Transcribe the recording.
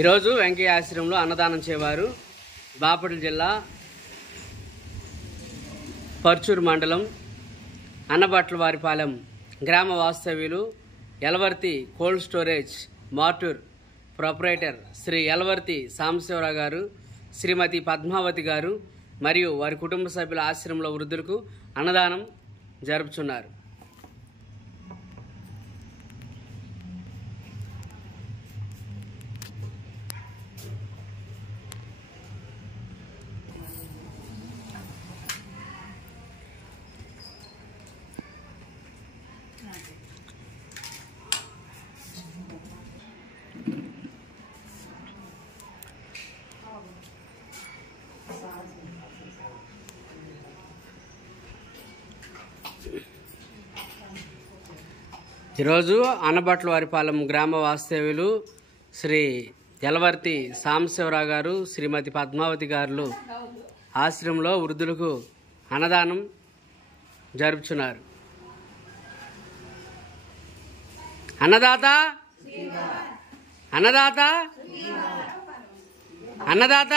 ఈరోజు వెంకయ్య ఆశ్రమంలో అన్నదానం చేవారు. బాపట్ల జిల్లా పర్చూరు మండలం అన్నబట్లవారిపాలెం గ్రామ వాస్తవ్యులు Yalavarthi cold storage Martur proprietor Shri Yalavarthi Sambasivarao గారు, శ్రీమతి పద్మావతి గారు మరియు వారి కుటుంబ సభ్యుల ఆశ్రమంలో వృద్ధులకు అన్నదానం జరుపుచున్నారు. ఈరోజు అన్నబట్లవారిపాలెం గ్రామ వాస్తవ్యులు శ్రీ యలవర్తి సాంబశివరావు గారు, శ్రీమతి పద్మావతి గారు ఆశ్రమంలో వృద్ధులకు అన్నదానం జరుపుచున్నారు. అన్నదాత అన్నదాత అన్నదాత